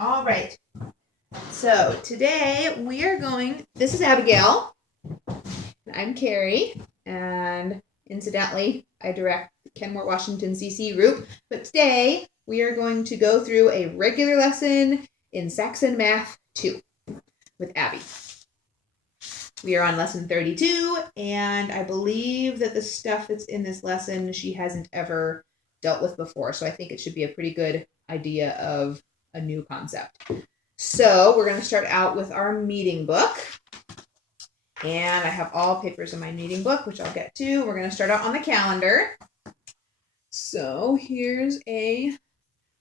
All right. So today we are this is Abigail. I'm Carrie. And incidentally, I direct the Kenmore, Washington, CC group. But today we are going to go through a regular lesson in Saxon Math 2 with Abby. We are on lesson 32, and I believe that the stuff that's in this lesson she hasn't ever dealt with before. So I think it should be a pretty good idea of a new concept. So we're going to start out with our meeting book. And I have all papers in my meeting book, which I'll get to. We're going to start out on the calendar. So here's a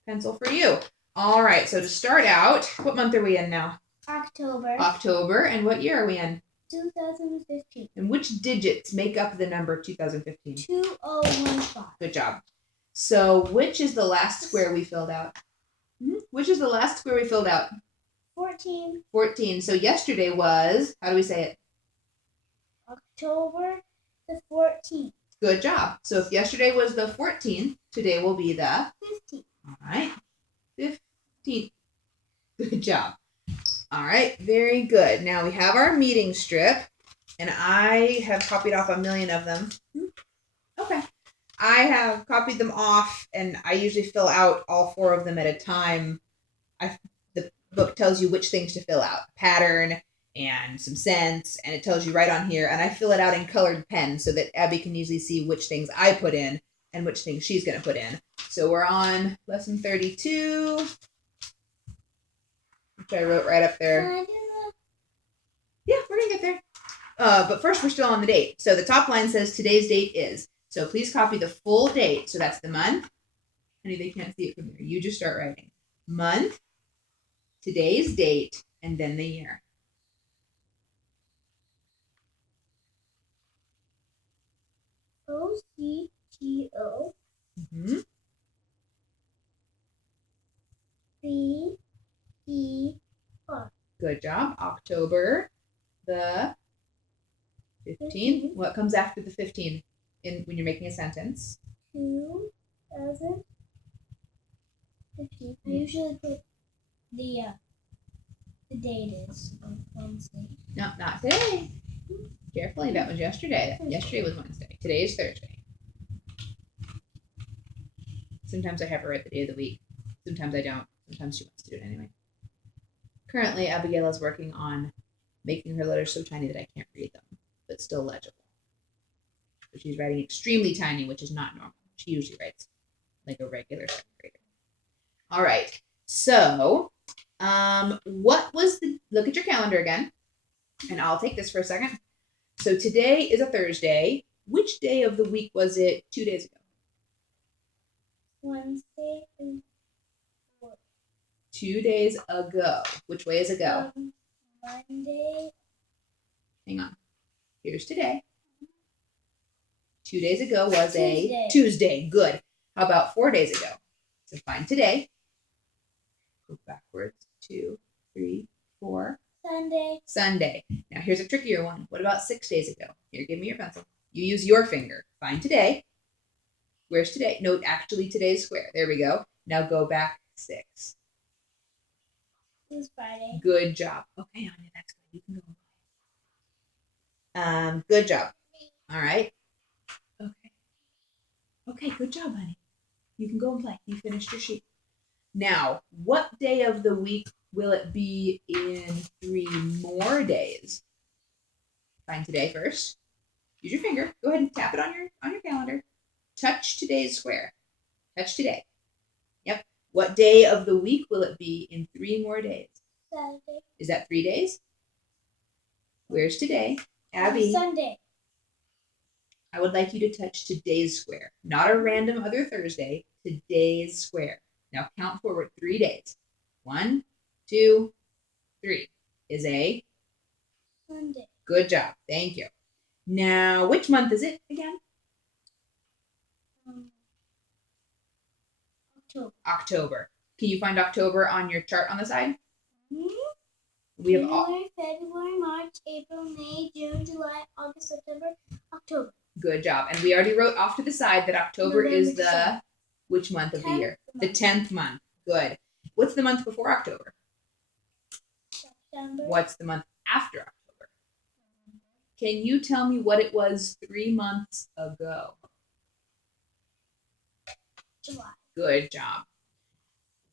pencil for you. All right, so to start out, what month are we in now? October. October, and what year are we in? 2015. And which digits make up the number 2015? 2015. Good job. So which is the last square we filled out? Which is the last square we filled out? 14. 14. So yesterday was, how do we say it? October the 14th. Good job. So if yesterday was the 14th, today will be the 15th. All right. 15th. Good job. All right. Very good. Now we have our meeting strip, and I have copied off a million of them. Okay. I have copied them off, and I usually fill out all 4 of them at a time. The book tells you which things to fill out. A pattern and some cents, and it tells you right on here. And I fill it out in colored pen so that Abby can easily see which things I put in and which things she's going to put in. So we're on lesson 32, which I wrote right up there. Can I do that? Yeah, we're going to get there. But first, we're still on the date. So the top line says today's date is. So please copy the full date. So that's the month. Honey, they can't see it from there. You just start writing. Month, today's date, and then the year. OCTO. BER. Good job. October the 15th. What comes after the 15th when you're making a sentence? 2015. I usually put the date is on Wednesday. No, not today. Carefully, that was yesterday. Yesterday was Wednesday. Today is Thursday. Sometimes I have her write the day of the week. Sometimes I don't. Sometimes she wants to do it anyway. Currently, Abigail is working on making her letters so tiny that I can't read them, but still legible. So she's writing extremely tiny, which is not normal. She usually writes like a regular second grader. All right. So, look at your calendar again, and I'll take this for a second. So today is a Thursday. Which day of the week was it 2 days ago? Wednesday and 2 days ago. Which way is ago? Monday. Hang on. Here's today. 2 days ago was Tuesday. a Tuesday. Good. How about 4 days ago? So find today. Go backwards. 2, 3, 4. Sunday. Now here's a trickier one. What about 6 days ago? Here, give me your pencil. You use your finger. Find today. Where's today? No, actually today's square. There we go. Now go back 6. It was Friday. Good job. Okay, Anya, that's good. You can go. Good job. All right. Okay, good job, honey. You can go and play. You finished your sheet. Now, what day of the week will it be in 3 more days? Find today first. Use your finger. Go ahead and tap it on your calendar. Touch today's square. Touch today. Yep. What day of the week will it be in 3 more days? Saturday. Is that 3 days? Where's today? Abby. Sunday. I would like you to touch today's square. Not a random other Thursday. Today's square. Now count forward 3 days. 1, 2, 3 is a Sunday. Good job. Thank you. Now, which month is it again? October. October. Can you find October on your chart on the side? We have January, February, March, April, May, June, July, August, September, October. Good job. And we already wrote off to the side that October is the which month of the year? The 10th month. Good. What's the month before October? September. What's the month after October? Can you tell me what it was 3 months ago? July. Good job.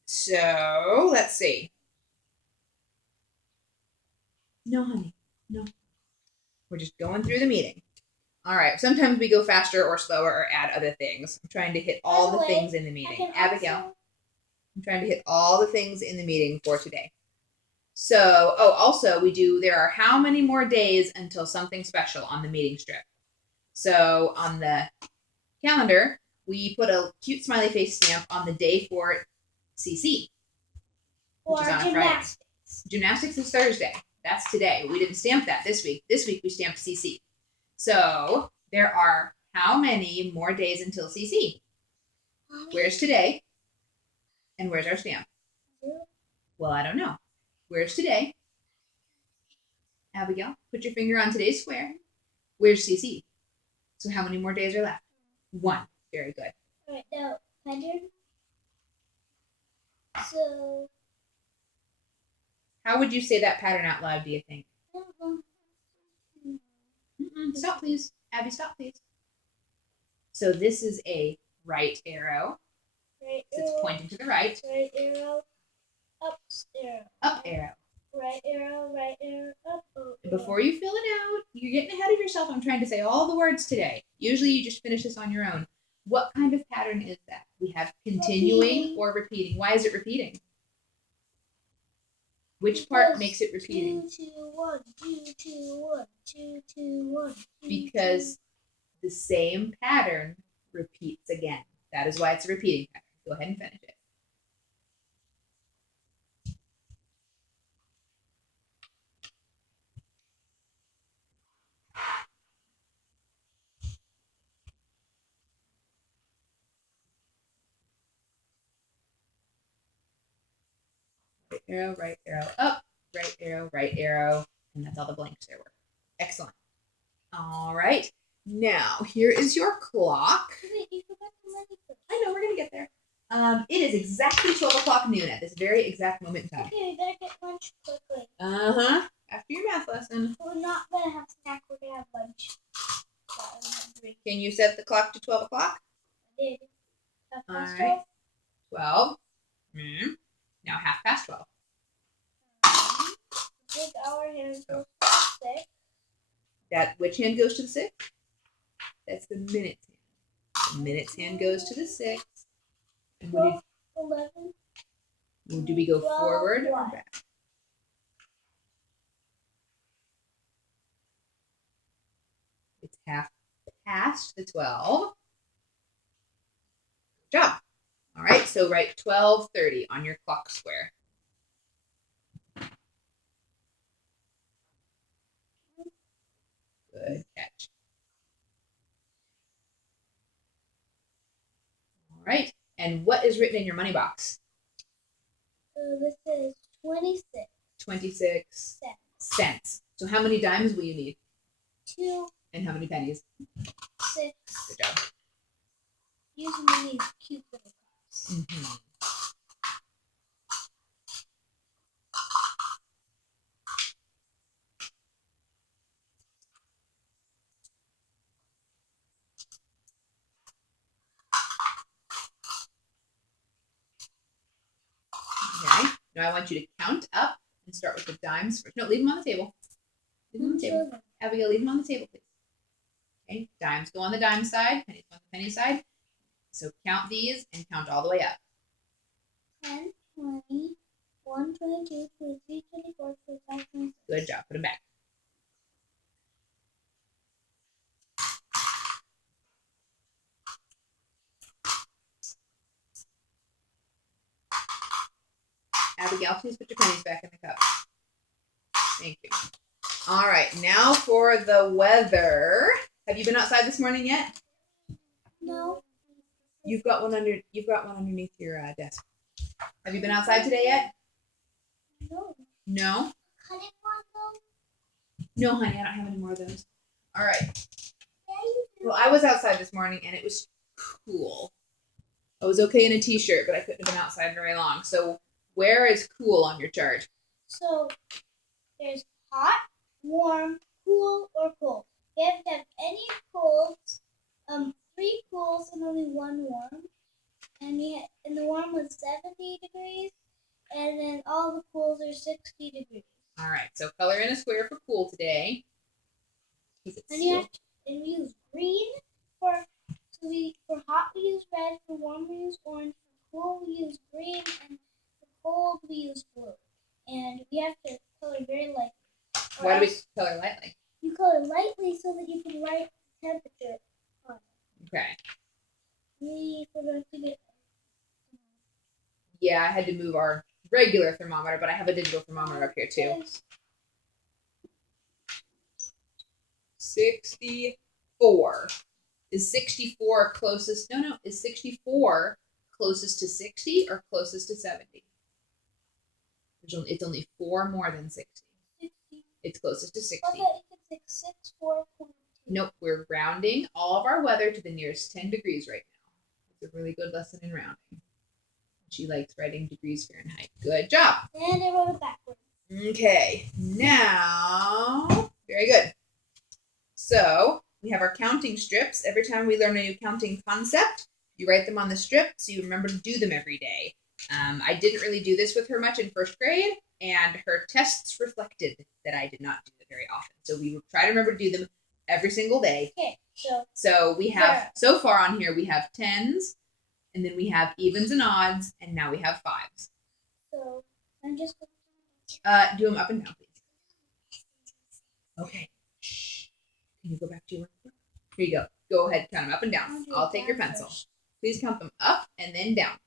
So, let's see. No, honey. No. We're just going through the meeting. All right. Sometimes we go faster or slower or add other things. I'm trying to hit all the things in the meeting. Abigail, I'm trying to hit all the things in the meeting for today. So, also there are how many more days until something special on the meeting strip? So on the calendar, we put a cute smiley face stamp on the day for CC, which is on a Friday. Gymnastics is Thursday. That's today. We didn't stamp that this week. This week we stamped CC. So there are how many more days until CC? Where's today? And where's our stamp? Well, I don't know. Where's today? Abigail, put your finger on today's square. Where's CC? So how many more days are left? 1. Very good. All right, now, pattern. So. How would you say that pattern out loud, do you think? Stop, please. Abby, stop, please. So this is a right arrow. Right It's pointing to the right. Right arrow. Up arrow. Up arrow. Right arrow, up arrow. Before you fill it out, you're getting ahead of yourself. I'm trying to say all the words today. Usually you just finish this on your own. What kind of pattern is that? We have continuing or repeating. Why is it repeating? Which part makes it repeating? 2, 2, 1, 2, 2, 1, 2, 2, 1. Because the same pattern repeats again. That is why it's a repeating pattern. Go ahead and finish it. Right arrow up, right arrow, and that's all the blanks there were. Excellent. All right. Now, here is your clock. Wait, you forgot the money first. I know, we're going to get there. It is exactly 12 o'clock noon at this very exact moment in time. Okay, we better get lunch quickly. Uh-huh. After your math lesson. We're not going to have snack, we're going to have lunch. Can you set the clock to 12 o'clock? I did. All right. 12. Now 12:30. Big hour hand goes to 6. Which hand goes to the 6? That's the minutes hand. The minutes hand goes to the 6. And 12, 11. Do we go 12, forward or what? back? It's half past the 12. Good job. All right, so write 12:30 on your clock square. Good catch. All right, and what is written in your money box? This is 26 26 cents. cents. So how many dimes will you need? 2, And how many pennies? 6. Good job. Using these cute little cups. Mm-hmm. Okay. Now I want you to count up and start with the dimes first. No, leave them on the table. Leave them on the table. Abigail, leave them on the table, please. Okay. Dimes go on the dime side. Pennies go on the penny side. So count these and count all the way up. 10, 20, 1, 22, 23, 24, 25, 26. Good job. Put them back. Abigail, please put your pennies back in the cup. Thank you. All right, now for the weather. Have you been outside this morning yet? No. You've got one underneath your desk. Have you been outside today yet? No. No? Cutting one though? No, honey, I don't have any more of those. All right. Yeah, you do. Well, I was outside this morning and it was cool. I was okay in a t-shirt, but I couldn't have been outside very long. So Where is cool on your chart? So there's hot, warm, cool, or cold. We have to have any colds, 3 cools and only 1 warm. And the warm was 70 degrees, and then all the cools are 60 degrees. All right, so color in a square for cool today. And we use green for hot we use red, for warm we use orange, for cool we use green, and for cold we use blue. And we have to color very lightly. Why do we color lightly? You color lightly so that you can write the temperature on it. Okay. We forgot to get. Yeah, I had to move our regular thermometer, but I have a digital thermometer up here too. 64. Is 64 closest? No. Is 64 closest to 60 or closest to 70? It's only 4 more than 60. 60. It's closest to 60. I thought you could say 64.2. Nope, we're rounding all of our weather to the nearest 10 degrees right now. It's a really good lesson in rounding. She likes writing degrees Fahrenheit. Good job. And I wrote it backwards. Okay, now, very good. So we have our counting strips. Every time we learn a new counting concept, you write them on the strip so you remember to do them every day. I didn't really do this with her much in first grade, and her tests reflected that I did not do it very often. So we try to remember to do them every single day. Okay, so we have, so far on here, we have tens, and then we have evens and odds, and now we have fives. So I'm just going to do them up and down, please. Okay. Shh. Can you go back to your work? Here you go. Go ahead, count them up and down. I'll take your pencil. Please count them up and then down.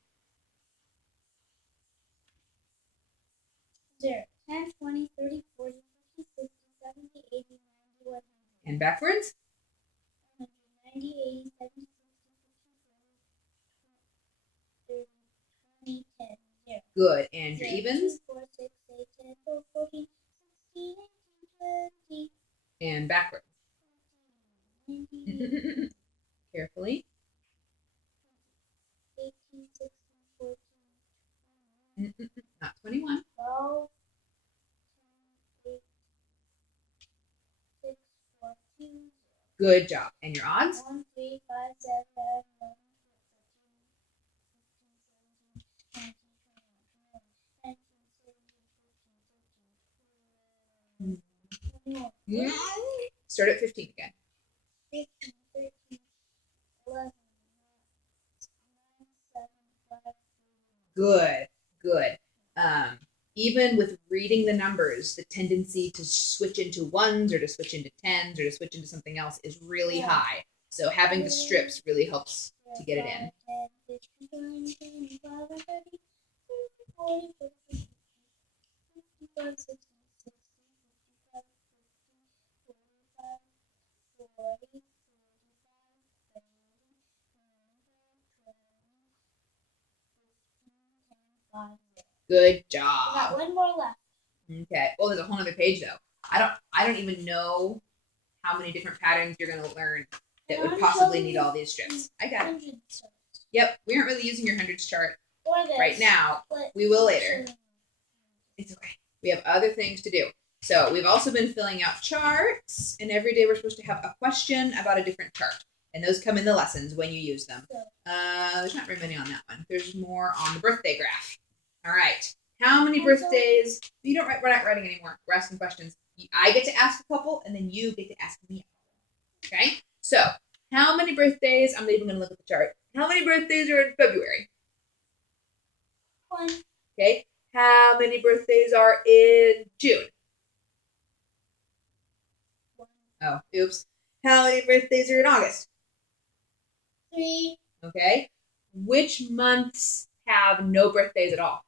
0, 10, 20, 30, 40, 50, 60, 70, 80, 90, 100. And backwards? 90, 80, 70, 60, 20, 10, 0. Good. And your evens? 2, 4, 6, 8, 10, 12, 14, 16, 18, 20. And backwards. 19, Carefully. 18, 16, 14. Not 21. 12, 10, 8, 6, 4, 2, 0. Good job. And your odds? 1, 3, 5, 7, 8, 11, 12, 13, 14, 15, 16, 17, 18, 19, 20, 21. Start at 15 again. 15, 13, 11, 9, 7, 5, 4. Good. Even with reading the numbers, the tendency to switch into ones or to switch into tens or to switch into something else is really high. So having the strips really helps to get it in. 10, 15, 20, 25, 30, 40, 50, 55, 60, 60, 55, 60, 45, 40, 45, 30, 5. Good We got job. one more left. Okay. Well, there's a whole other page though. I don't even know how many different patterns you're gonna learn that would possibly need all these strips. I got it. Yep. We aren't really using your hundreds chart right now. We will later. It's okay. We have other things to do. So we've also been filling out charts, and every day we're supposed to have a question about a different chart. And those come in the lessons when you use them. There's not very many on that one. There's more on the birthday graph. All right. How many birthdays? We're not writing anymore. We're asking questions. I get to ask a couple, and then you get to ask me a couple. Okay? So, how many birthdays? I'm not even going to look at the chart. How many birthdays are in February? 1. Okay. How many birthdays are in June? 1. Oh, oops. How many birthdays are in August? 3. Okay. Which months have no birthdays at all?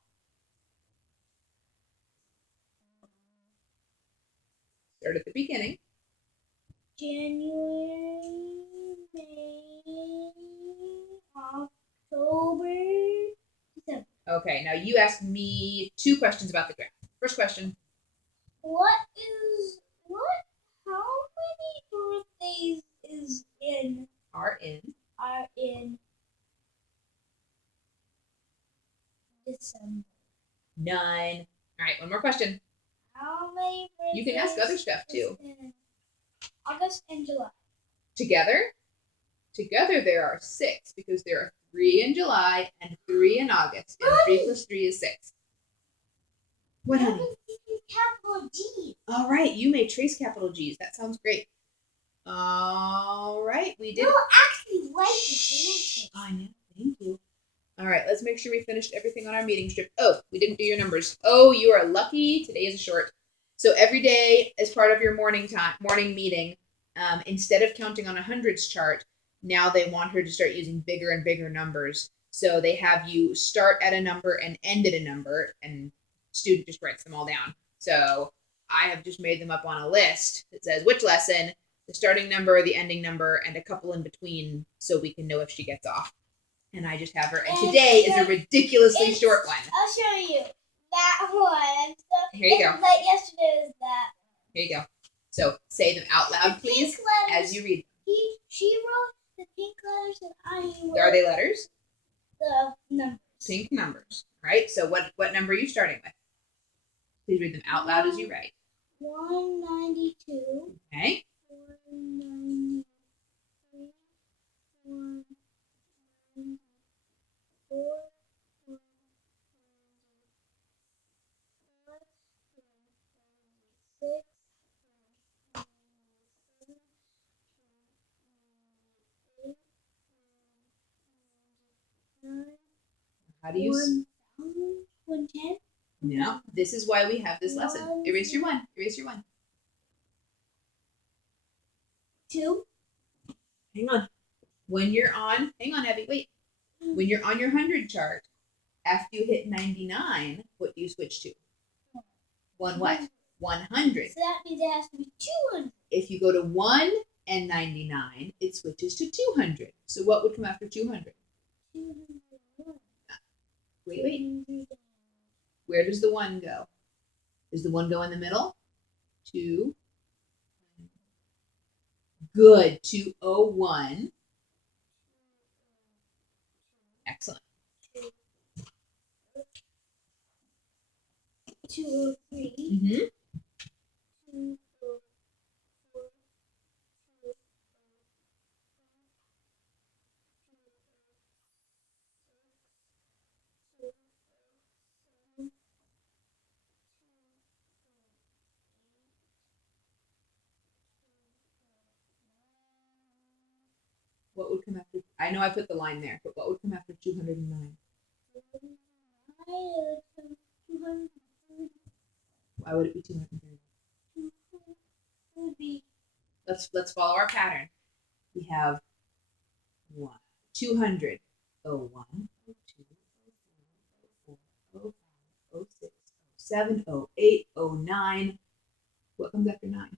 Start at the beginning. January, May, October, December. Okay, now you asked me 2 questions about the graph. First question. How many birthdays are in December? None. All right, one more question. How many birthdays? You can ask other stuff too. In August and July. Together there are 6 because there are 3 in July and 3 in August, and 3 plus 3 is 6. What? Capital G. All right, you may trace capital G's. That sounds great. All right, we did. No, actually, like the I know. Thank you. All right, let's make sure we finished everything on our meeting strip. Oh, we didn't do your numbers. Oh, you are lucky. Today is a short. So every day, as part of your morning meeting, instead of counting on a hundreds chart, now they want her to start using bigger and bigger numbers. So they have you start at a number and end at a number, and student just writes them all down. So I have just made them up on a list that says which lesson, the starting number, the ending number, and a couple in between, so we can know if she gets off. And I just have her. And today is a ridiculously short one. I'll show you that one. So here you go. Like yesterday was that. Here you go. So say them out loud, please, as you read. She wrote the pink letters, and I wrote. Are they letters? The numbers. Pink numbers. Right. So what number are you starting with? Please read them out loud as you write. 192. Okay. 193. 194. 6. How do you? 110. No. This is why we have this lesson. Erase your 1. Erase your 1. 2. Hang on. Hang on, Abby, wait. When you're on your 100 chart, after you hit 99, what do you switch to? 1 what? 100. So that means it has to be 200. If you go to 1 and 99, it switches to 200. So what would come after 200? 201. Wait. Where does the 1 go? Does the 1 go in the middle? 2. Good. 201. Excellent. 203. Mm-hmm. 204. What would come after? I know I put the line there, but what would come after 209? Why would it be 230? Let's follow our pattern. We have 200. 01, 02, 04, 05, 06, 07, 08, 09. What comes after 9?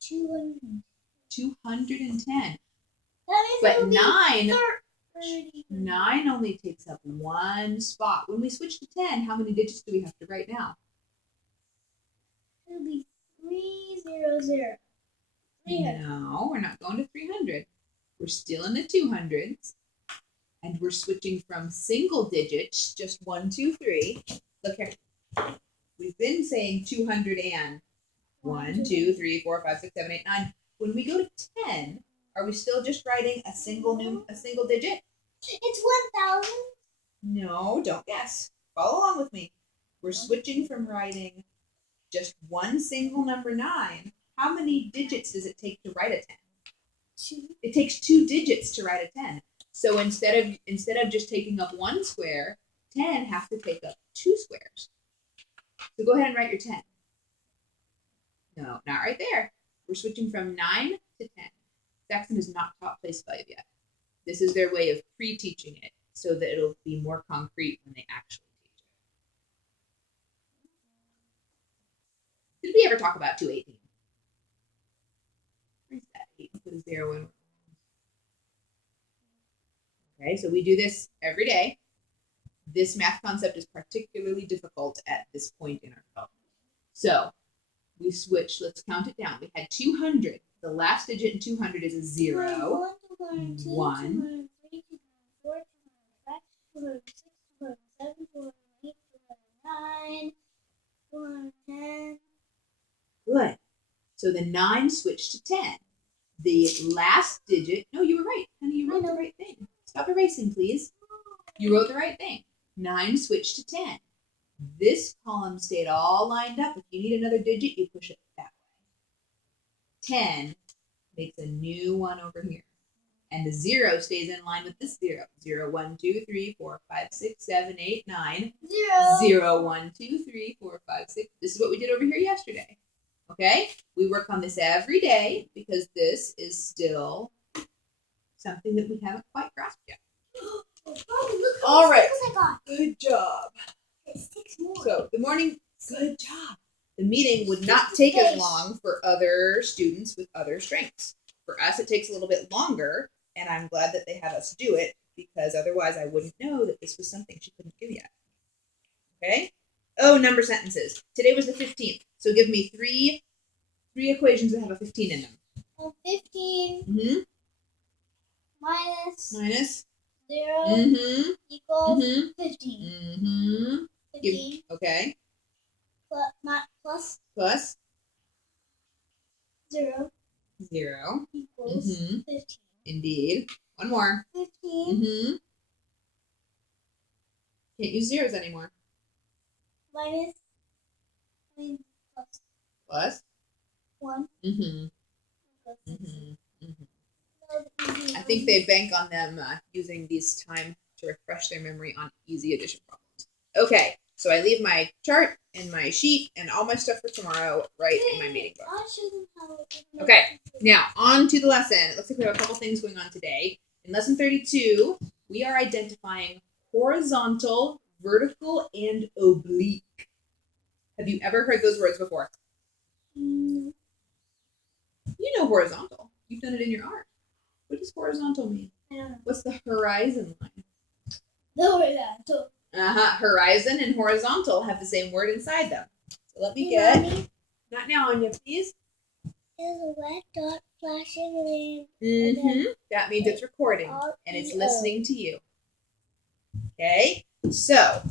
200. 210. That But means 9 only takes up 1 spot. When we switch to 10, how many digits do we have to write now? It'll be 300. 300. No, we're not going to 300. We're still in the 200s. And we're switching from single digits, just 1, 2, 3. Look here. We've been saying 200 and 1, 2, 3, 4, 5, 6, 7, 8, 9. When we go to 10, are we still just writing a single digit? It's 1,000. No, don't guess. Follow along with me. We're switching from writing just one single number 9. How many digits does it take to write a 10? 2. It takes 2 digits to write a 10. So instead of just taking up 1 square, 10 has to take up 2 squares. So go ahead and write your 10. No, not right there. We're switching from 9 to 10. Saxon has not taught place 5 yet. This is their way of pre-teaching it so that it'll be more concrete when they actually teach it. Did we ever talk about 218? Where's that 8? Put a 0 in. Okay, so we do this every day. This math concept is particularly difficult at this point in our development. So we switch, let's count it down. We had 200. The last digit in 200 is a 0. 1. 203, 204, 205, 206, 407, 408, 409, 410. Good. So the 9 switched to 10. The last digit, no, you were right, honey, you wrote the right thing. Stop erasing, please. You wrote the right thing. 9 switched to 10. This column stayed all lined up. If you need another digit, you push it that way. 10 makes a new one over here. And the 0 stays in line with this 0. 0, 1, 2, 3, 4, 5, 6, 7, 8, 9. 0, 1, 2, 3, 4, 5, 6. This is what we did over here yesterday. Okay? We work on this every day because this is still something that we haven't quite grasped yet. All right. Good job. 6 more. So the morning, good job. The meeting would not take as long for other students with other strengths. For us, it takes a little bit longer, and I'm glad that they have us do it because otherwise I wouldn't know that this was something she couldn't do yet. Okay? Oh, number sentences. Today was the 15th, so give me three equations that have a 15 in them. 15 minus 0 equals 15. 15 Okay. plus Plus 0 equals 15. Indeed. One more. 15 Can't use zeros anymore. plus Plus 1 I equals think they bank on them using these time to refresh their memory on easy addition problems. Okay, so I leave my chart and my sheet and all my stuff for tomorrow right in my meeting book. I'll show them how it Okay, now on to the lesson. It looks like we have a couple things going on today. In lesson 32, we are identifying horizontal, vertical, and oblique. Have you ever heard those words before? You know horizontal. You've done it in your art. What does horizontal mean? I don't know. What's the horizon line? The horizontal. Horizon and horizontal have the same word inside them. So let me get. Mommy, Not now, Anya, please. there's a red dot flashing in. That means it's recording R-E-O. and it's listening to you. Okay, so.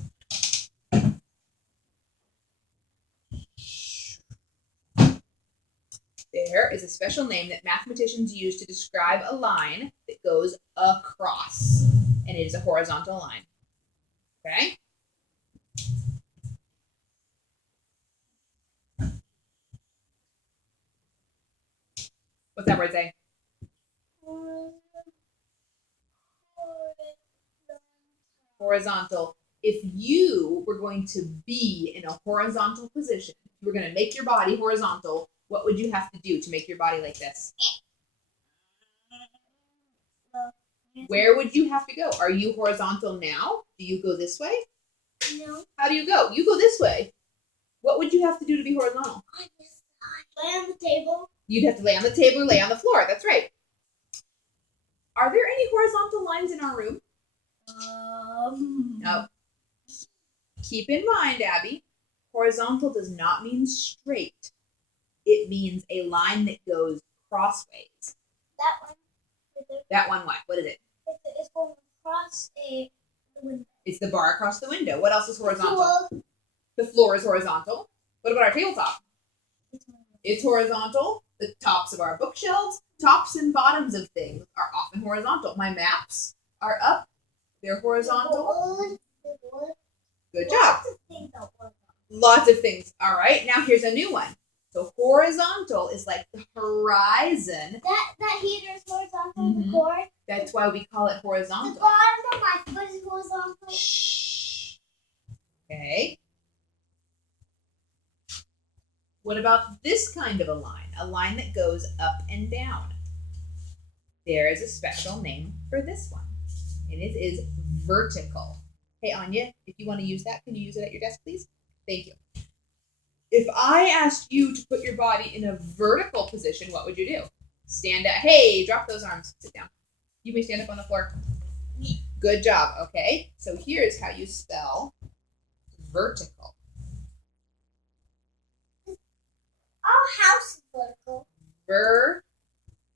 There is a special name that mathematicians use to describe a line that goes across, and it is a horizontal line. Okay? What's that word say? Horizontal. If you were going to be in a horizontal position, if you were going to make your body horizontal, what would you have to do to make your body like this? Where would you have to go? Are you horizontal now? Do you go this way? No. How do you go? You go this way. What would you have to do to be horizontal? Lay on the table. You'd have to lay on the table or lay on the floor. That's right. Are there any horizontal lines in our room? No. Keep in mind, Abby, horizontal does not mean straight. It means a line that goes crossways. That one. That one what? What is it? It's going across the window. It's the bar across the window. What else is horizontal? Floor. The floor is horizontal. What about our tabletop? It's horizontal. The tops of our bookshelves, tops and bottoms of things are often horizontal. My maps are up. They're horizontal. Good job. Lots of things. All right. Now here's a new one. So horizontal is like the horizon. That heater is horizontal. The cord. That's why we call it The horizontal. bottom of my foot is horizontal. Shh. Okay. What about this kind of a line? A line that goes up and down. There is a special name for this one. And it is vertical. Hey, Anya, if you want to use that, can you use it at your desk, please? Thank you. If I asked you to put your body in a vertical position, what would you do? Stand up. Hey, drop those arms. Sit down. You may stand up on the floor. Good job. Okay. So here's how you spell vertical. Our house is vertical.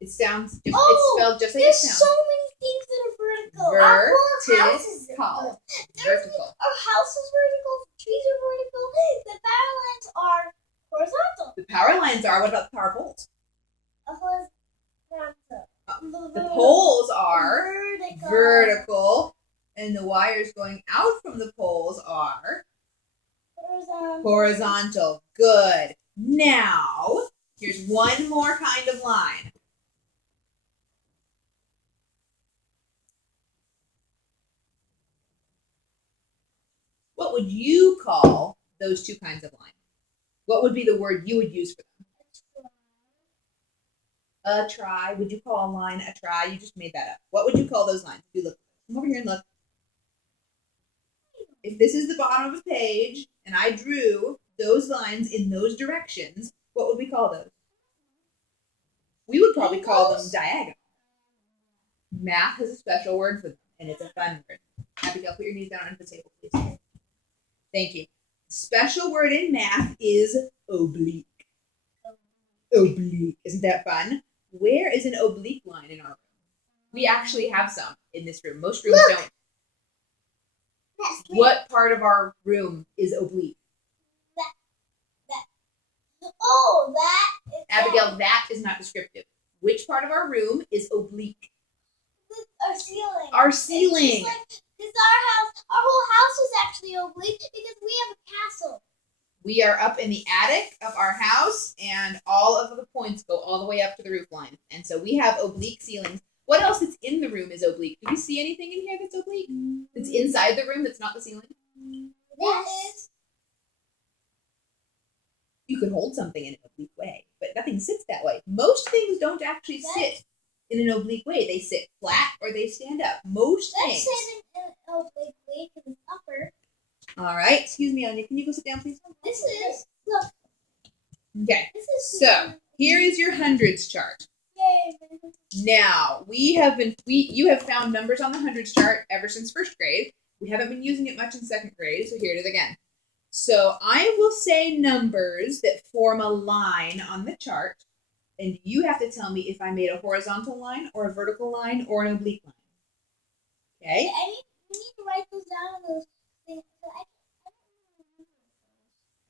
It sounds just, Oh, it's spelled just like it There's sounds. so many things that are vertical. Our whole house is Vertical. There's- Vertical. Our house is vertical. Trees are vertical. The power lines are horizontal. The power lines are, what about the power poles? Horizontal. The poles are vertical. vertical, and the wires going out from the poles are horizontal. Good. Now, here's one more kind of line. What would you call those two kinds of lines? What would be the word you would use for them? A try. Would you call a line a try? You just made that up. What would you call those lines? If you look, come over here and look. If this is the bottom of a page and I drew those lines in those directions, what would we call those? We would probably call them diagonal. Math has a special word for them, and it's a fun word. Abigail, put your knees down on the table, please. Thank you. The special word in math is oblique. Oblique. Isn't that fun? Where is an oblique line in our room? We actually have some in this room. Most rooms don't. What part of our room is oblique? Oh, that is Abigail, that is not descriptive. Which part of our room is oblique? our ceiling. Our ceiling. Because our whole house is actually oblique because we have a castle. We are up in the attic of our house, and all of the points go all the way up to the roof line. And so we have oblique ceilings. What else that's in the room is oblique? Do we see anything in here that's oblique? That's inside the room that's not the ceiling? Yes. You could hold something in an oblique way, but nothing sits that way. Most things don't actually sit in an oblique way. They sit flat or they stand up. Most Let's things. sit in an oblique way because it's upper. All right. Excuse me, Anya. Can you go sit down, please? This is, look. Okay. This is So here is your hundreds chart. Yay. Now you have found numbers on the hundreds chart ever since first grade. We haven't been using it much in second grade, so here it is again. So I will say numbers that form a line on the chart, and you have to tell me if I made a horizontal line or a vertical line or an oblique line. Okay? We need to write those down on those things.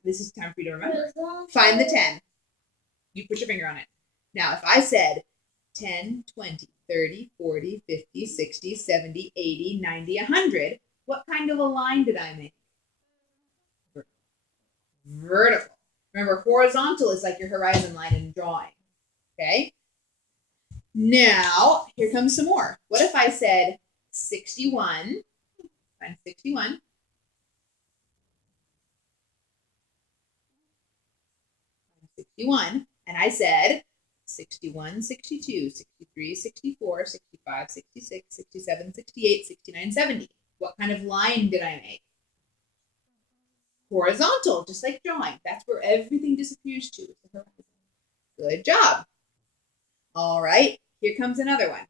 This is time for you to remember. Horizontal. Find the 10. You put your finger on it. Now, if I said 10, 20, 30, 40, 50, 60, 70, 80, 90, 100, what kind of a line did I make? Vertical. Remember, horizontal is like your horizon line in drawing. Okay? Now, here comes some more. What if I said 61? Find 61. 61. And I said 61, 62, 63, 64, 65, 66, 67, 68, 69, 70. What kind of line did I make? Horizontal, just like drawing. That's where everything disappears to. Good job. All right, here comes another one.